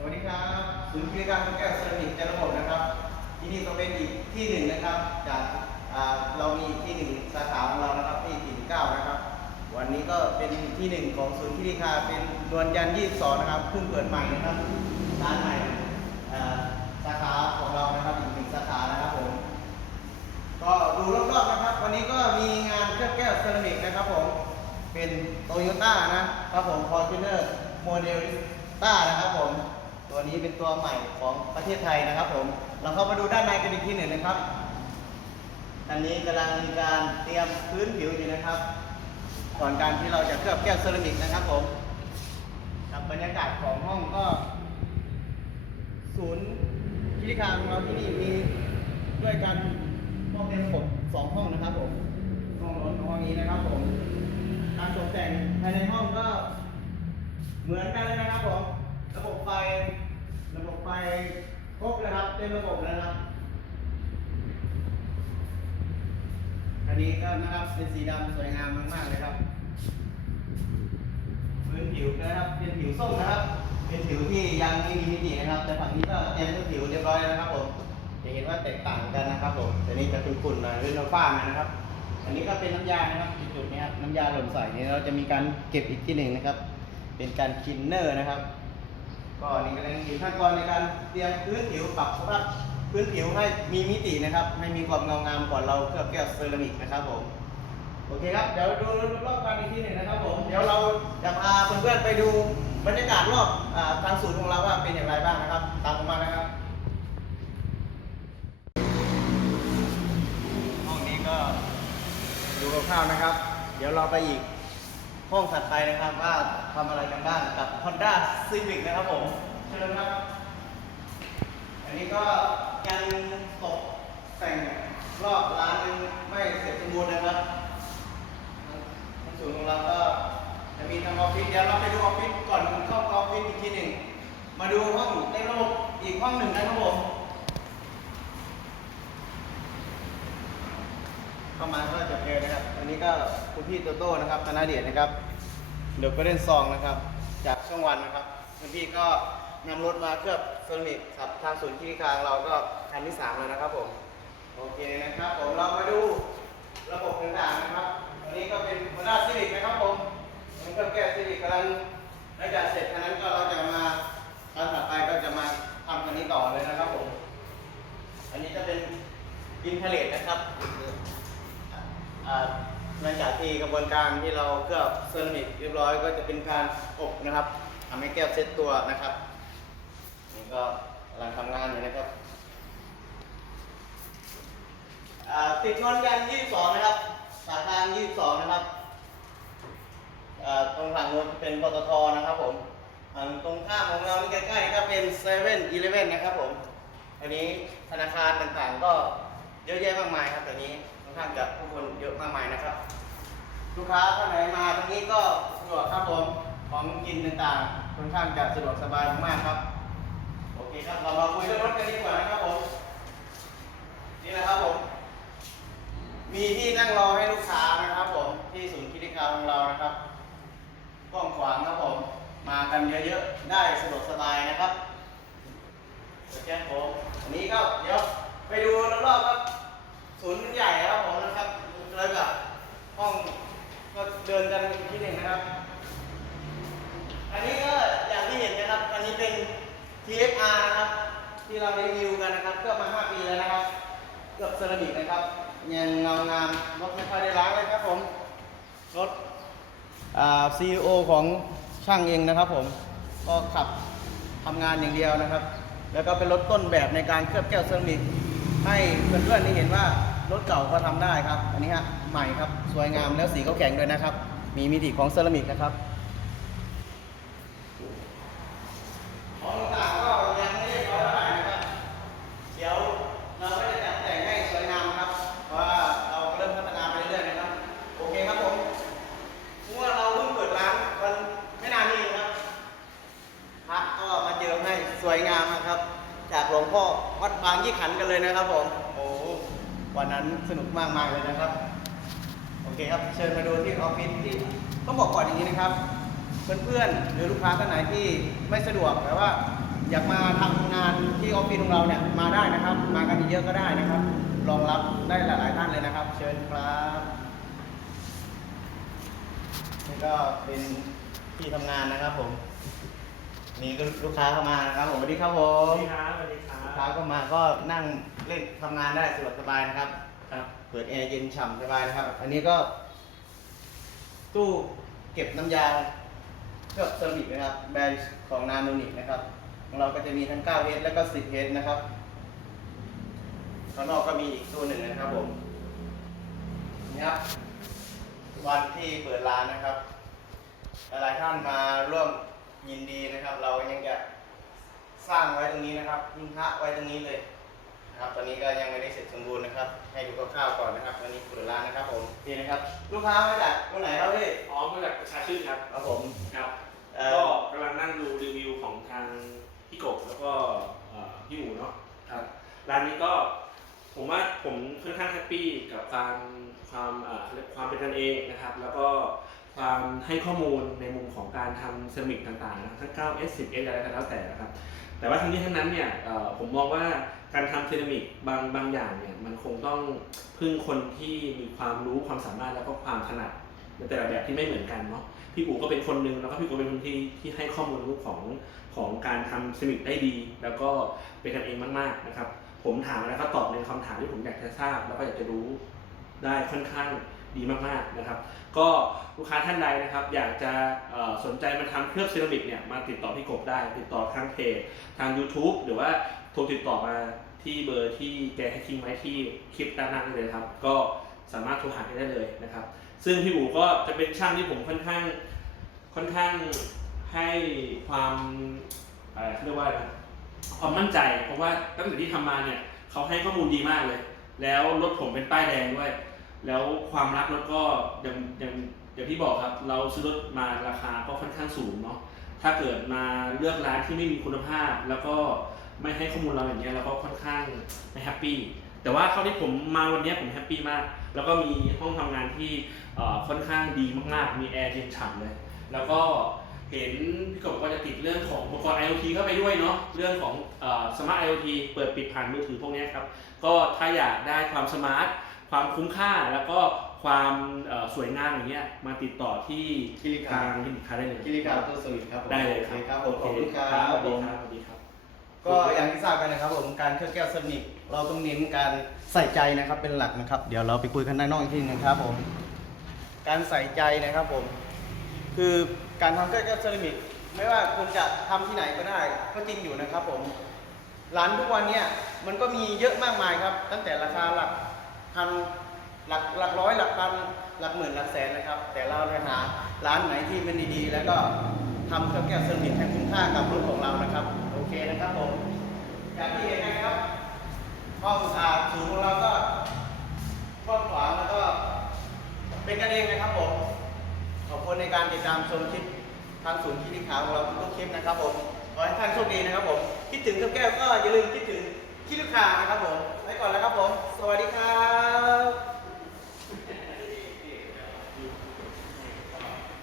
สวัสดีครับศูนย์บริการแก้วเซรามิกเจระบบนะครับ ที่นี่ก็เป็นอีกที่หนึ่งนะครับ จากเรามีที่หนึ่งสาขาของเรานะครับที่ปิ่นเก้านะครับ วันนี้ก็เป็นที่หนึ่งของศูนย์พิริคาเป็นนวลยันยี่สองนะครับเพิ่งเปิดใหม่นะครับร้านใหม่สาขาของเรานะครับอีกหนึ่งสาขานะครับผมก็ดูรอบๆนะครับ วันนี้ก็มีงานเคลือบแก้วเซรามิกนะครับผมเป็นโตโยต้านะครับผม f o r t u n e r โมเดลต้านะครับผม ตัวนี้เป็นตัวใหม่ของประเทศไทยนะครับผม เราเข้ามาดูด้านในกันอีกทีหนึ่งนะครับอันนี้กำลังมีการเตรียมพื้นผิวอยู่นะครับ ก่อนการที่เราจะเคลือบแก้วเซรามิกนะครับผมครับบรรยากาศของห้องก็ ศูนย์พิธีการของเราที่นี่มีด้วยกันห้องเป็นผมสองห้องนะครับผม ห้องน้นห้องนี้นะครับผม การตกแต่งภายในห้องก็เหมือนกันเลยนะครับผม ระบบไฟ ไฟครบเลยครับเต็มระบบเลยนะครับอันนี้ก็นะครับเป็นสีดำสวยงามมากๆเลยครับพื้นผิวนะครับเป็นผิวส้มนะครับ เป็นผิวที่ยังไม่มีมิตินะครับ แต่ฝั่งนี้ก็เตรียมพื้นผิวเรียบร้อยแล้วครับผมจะเห็นว่าแตกต่างกันนะครับผมแต่นี่จะขุ่นๆหน่อยเป็นโนฟ้ามานะครับ อันนี้ก็เป็นน้ำยานะครับจุดๆนี้ครับน้ำยาหล่นใส่นี่เราจะมีการเก็บอีกที่หนึ่งนะครับ เป็นการคินเนอร์นะครับ ก็นี่ก็เป็นขั้นตอนในการเตรียมพื้นผิวปรับสภาพพื้นผิวให้มีมิตินะครับ ให้มีความเงางามก่อนเราเคลือบแก้วเซรามิกนะครับผมโอเคครับเดี๋ยวดูรอบกันอีกทีหนึ่งนะครับผมเดี๋ยวเราจะพาเพื่อนๆไปดูบรรยากาศรอบทางศูนย์ของเราว่าเป็นอย่างไรบ้างนะครับ ตามผมมานะครับห้องนี้ก็ดูคร่าวๆนะครับ เดี๋ยวเราไปอีก ห้องถัดไปนะครับว่าทำอะไรกันบ้างกับ Honda Civic นะครับผมเชิญครับ อันนี้ก็ยังตกแต่งรอบร้านยังไม่เสร็จสมบูรณ์นะครับทางศูนย์ของเราก็จะมีทางออฟฟิศเดี๋ยวเราไปดูออฟฟิศก่อนเข้าออฟฟิศอีกทีหนึ่งมาดูห้องในระบบอีกห้องหนึ่งนะครับผมเข้ามาก็จะเจอนะครับอันนี้ก็ คุณพี่โตโต้นะครับธนาเดียนะครับเดี๋ยวก็เล่นซองนะครับ จากช่องวันนะครับคุณพี่ก็นำรถมาเคลือบเซรามิกครับทางศูนย์ที่คางเราก็คันที่สามแล้วนะครับผมโอเคนะครับผมเรามาดูระบบต่างๆนะครับอันนี้ก็เป็นหัวหน้าซิลิกนะครับผมเป็นเครื่อแก้ซิลิกกำลังหลังจากเสร็จคันนั้นก็เราจะมาคันถัดไปก็จะมาทำคันนี้ต่อเลยนะครับผมอันนี้จะเป็นอินเทเลตนะครับอ่า หลังจากที่กระบวนการที่เราเคลือบเซรามิกเรียบร้อยก็จะเป็นการอบนะครับทำให้แก้วเซตตัวนะครับนี่ก็กำลังทำงานอยู่นะครับติดนนท์ยัน22 นะครับสาขา22 นะครับตรงฝั่งนู้นเป็นปตทนะครับผมตรงข้ามของเรานี่ใกล้ๆก็เป็นเซเว่นอีเลฟเว่นนะครับผมอันนี้ธนาคารต่างๆก็เยอะแยะมากมายครับตอนนี้ ค่อนข้างจะผู้คนเยอะมากมายนะครับ ลูกค้าท่านไหนมาตรงนี้ก็สะดวกครับผมของกินต่างๆค่อนข้างจะสะดวกสบายมากครับโอเคครับเรามาคุยเรื่องรถกันดีกว่านะครับผมนี่นะครับผมมีที่นั่งรอให้ลูกค้านะครับ ผมที่ศูนย์คิริคาของเรานะครับกว้างขวางครับผม มากันเยอะๆได้สะดวกสบายนะครับโอเคครับผมอันนี้ก็เดี๋ยวไปดูรอบๆครับ ศูนย์ใหญ่ครับ ห้องก็เดินกันอีกที่หนึ่งนะครับ อันนี้ก็อย่างที่เห็นนะครับ อันนี้เป็น TFR นะครับ ที่เรารีวิวกันนะครับ ก็มา 5 ปีแล้วนะครับ เกือบเซรามิกนะครับ ยังเงางามรถไม่ค่อยได้ล้างเลยครับผม รถอ่า CEO ของช่างเองนะครับผม ก็ขับทำงานอย่างเดียวนะครับ แล้วก็เป็นรถต้นแบบในการเคลือบแก้วเซรามิกให้เพื่อนๆได้เห็นว่ารถเก่าก็ทำได้ครับ อันนี้ฮะ ใหม่ครับ สวยงามแล้วสีก็แข็งด้วยนะครับ มีมิติของเซรามิกนะครับของต่างๆก็ยังไม่เรียบร้อยเท่าไหร่นะครับเดี๋ยวเราก็จะจัดแต่งให้สวยงามครับว่าเราเริ่มพัฒนาไปเรื่อยๆนะครับโอเคครับผมเมื่อเราเพิ่งเปิดร้านวันไม่นานนี้เองครับพระก็มาเจิมให้สวยงามครับ จากหลวงพ่อวัดฟางยี่ขันกันเลยนะครับผม โอ้วันนั้นสนุกมากมายเลยนะครับ เคครับ เชิญมาดูที่ออฟฟิศที่ต้องบอกก่อนอย่างนี้นะครับ เพื่อนๆ หรือลูกค้าท่านไหนที่ไม่สะดวกแต่ว่าอยากมาทำงานที่ออฟฟิศของเราเนี่ยมาได้นะครับ มากันเยอะๆก็ได้นะครับ รองรับได้หลาย ๆ ท่านเลยนะครับ เชิญครับนี่ก็เป็นที่ทำงานนะครับผมมีลูกค้าเข้ามานะครับผมสวัสดีครับผสวัมสดีครับสวัสดีครัลูกค้าบก็มาก็นั่งเล่นทำงานได้สะดวกสบายนะครับครับ เปิดแอร์เย็นฉ่ำสบายนะครับ อันนี้ก็ ตู้เก็บน้ำยาเครื่องเซอร์วิสนะครับ แบรนด์ของนาโนนิกนะครับ ของเราก็จะมีทั้ง 9 h และก็ 10 h นะครับข้างนอกก็มีอีกตัวหนึ่งนะครับผมนี่ครับ วันที่เปิดร้านนะครับ หลายๆท่านมาร่วมยินดีนะครับ เรายังจะสร้างไว้ตรงนี้นะครับยิงพระไว้ตรงนี้เลย นะครับตอนนี้ก็ยังไม่ได้เสร็จสมบูรณ์นะครับ ให้ดูคร่าวๆก่อนนะครับวันนี้เปิดร้านนะครับผมนี่นะครับลูกค้ามาจากตรงไหนครับพี่อ๋อมาจากประชาชื่นครับครับผมครับเอ่อก็กำลังนั่งดูรีวิวของทางพี่กบแล้วก็เอ่อพี่หมูเนาะครับร้านนี้ก็ผมว่าผมค่อนข้างแฮปปี้กับการความเอ่อเรียกความเป็นกันเองนะครับ แล้วก็ ความให้ข้อมูลในมุมของการทำเซรามิกต่างๆนะทั้ง 9S 10S อะไรก็แล้วแต่นะครับ แต่ว่าทั้งนี้ทั้งนั้นเนี่ยผมมองว่าการทำเซรามิกบางบางอย่างเนี่ยมันคงต้องพึ่งคนที่มีความรู้ความสามารถแล้วก็ความถนัดในแต่ละแบบที่ไม่เหมือนกันเนาะพี่อู๋ก็เป็นคนหนึ่งแล้วก็พี่อู๋เป็นคนที่ที่ให้ข้อมูลรู้ของของการทำเซรามิกได้ดี แล้วก็เป็นกันเองมากๆนะครับ ผมถามแล้วก็ตอบในคำถามที่ผมอยากจะทราบ แล้วก็อยากจะรู้ได้ค่อนข้าง ดีมากๆนะครับ ก็ลูกค้าท่านใดนะครับ อยากจะสนใจมาทำเคลือบเซรามิกเนี่ยมาติดต่อพี่กบได้ ติดต่อทางเพจทาง YouTube หรือว่าโทรติดต่อมาที่เบอร์ที่แกให้ทิ้งไว้ที่คลิปด้านหน้าได้เลยครับ ก็สามารถโทรหาได้เลยนะครับ ซึ่งพี่อู๋ก็จะเป็นช่างที่ผมค่อนข้างค่อนข้างให้ความอะไรเรียกว่าความมั่นใจเพราะว่าตั้งแต่ที่ทำมาเนี่ยเขาให้ข้อมูลดีมากเลย แล้วรถผมเป็นป้ายแดงด้วย แล้วความรักรถก็ยังยังอย่างที่บอกครับ เราซื้อรถมาราคาก็ค่อนข้างสูงเนาะถ้าเกิดมาเลือกร้านที่ไม่มีคุณภาพ แล้วก็ไม่ให้ข้อมูลเราอย่างเงี้ยเราก็ค่อนข้างไม่แฮปปี้แต่ว่าเท่าที่ผมมาวันเนี้ยผมแฮปปี้มาก แล้วก็มีห้องทำงานที่ค่อนข้างดีมากๆ มีแอร์เย็นฉ่ำเลย แล้วก็เห็นพี่กบก็จะติดเรื่องของอุปกรณ์ IoT เข้าไปด้วยเนาะเรื่องของสมาร์ท IoT เปิดปิดผ่านมือถือพวกนี้ครับ ก็ถ้าอยากได้ความสมาร์ท ความคุ้มค่าแล้วก็ความเอ่อสวยงามอย่างเงี้ยมาติดต่อที่คิริทาคางคลินิกค้าได้เลยคิริคาตู้สวิตครับผมได้เลยโอครัเคบครับผมขอบคุณคโอรับสวัสผดีมครับสวัสดีครับก็อย่างที่ทราบกันนะครับผมการเคลือบแก้วเซรามิกเราต้องเน้นการใส่ใจนะครับเป็นหลักนะครับ เดี๋ยวเราไปคุยกันด้านนอกอีกทีหนึงครับผมการใส่ใจนะครับผม คือการทำเคลือบแก้วเซรามิกไม่ว่าคุณจะทำที่ไหนก็ได้ก็จริงอยู่นะครับผมร้านทุกวันเนี้ยมันก็มีเยอะมากมายครับ ตั้งแต่ราคาหลัก พันหลักหลักร้อยหลักพันหลักหมื่นหลักแสนนะครับ แต่เราไปหาร้านไหนที่มันดีๆ แล้วก็ทำเครื่องแก้วเซอรามิกให้คุ้มค่ากับรถของเรานะครับ โอเคนะครับผมอย่างที่เห็นนะครับห้องอาศูนย์ของเราก็กว้างขวางแล้วก็เป็นกันเองนะครับผมขอบคุณในการติดตามชมคลิปทางศูนย์คิดขาวของเราทุกคลิปนะครับผมขอให้ท่านโชคดีนะครับผมคิดถึงเครื่องแก้วก็อย่าลืมคิดถึง ที่ลูกค้านะครับผมไปก่อนแล้วครับผม สวัสดีครับ